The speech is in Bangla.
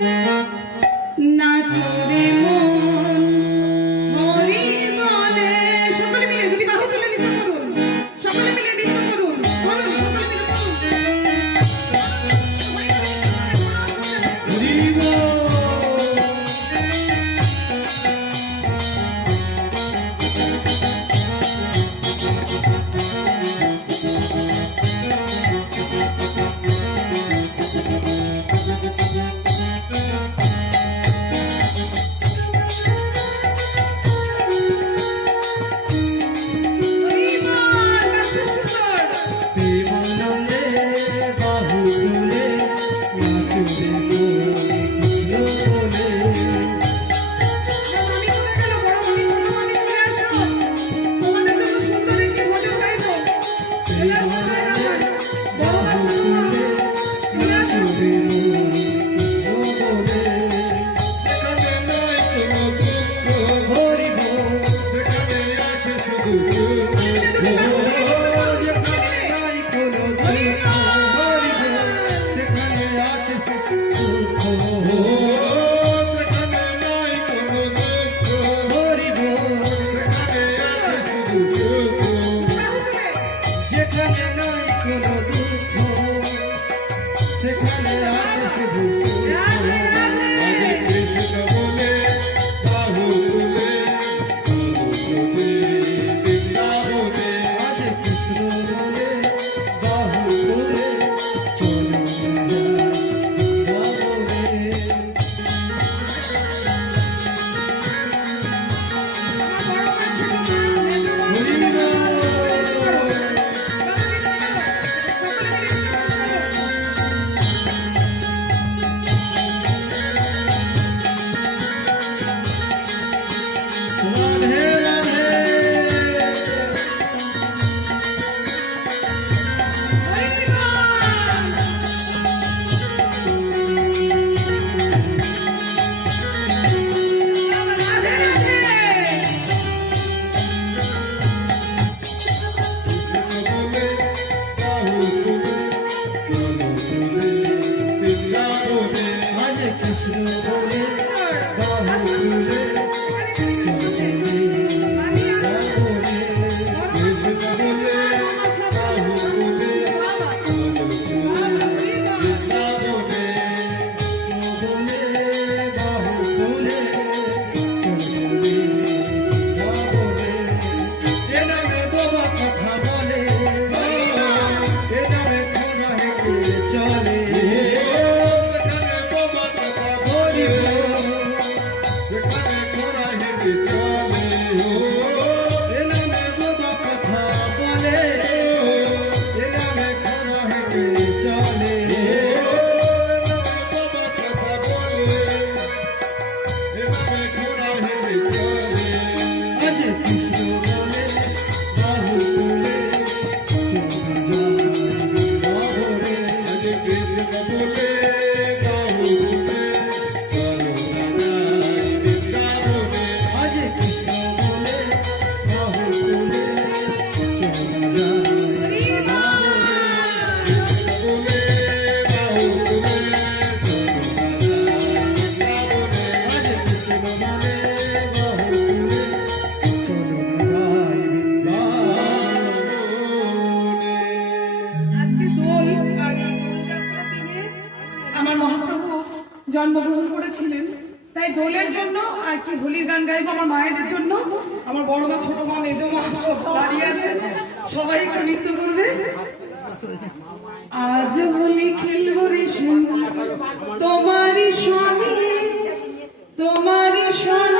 Música যেখানে কৃষ্ণ বলে Happy হোলির গান গাইবো আমার মায়েদের জন্য। আমার বড় মা, ছোট মা, মেজ মা, সব দাঁড়িয়ে আছে। সবাই একটু নৃত্য করবে। আজ হোলি খেলব রে তোমারই স্বামী তোমারই স্বামী।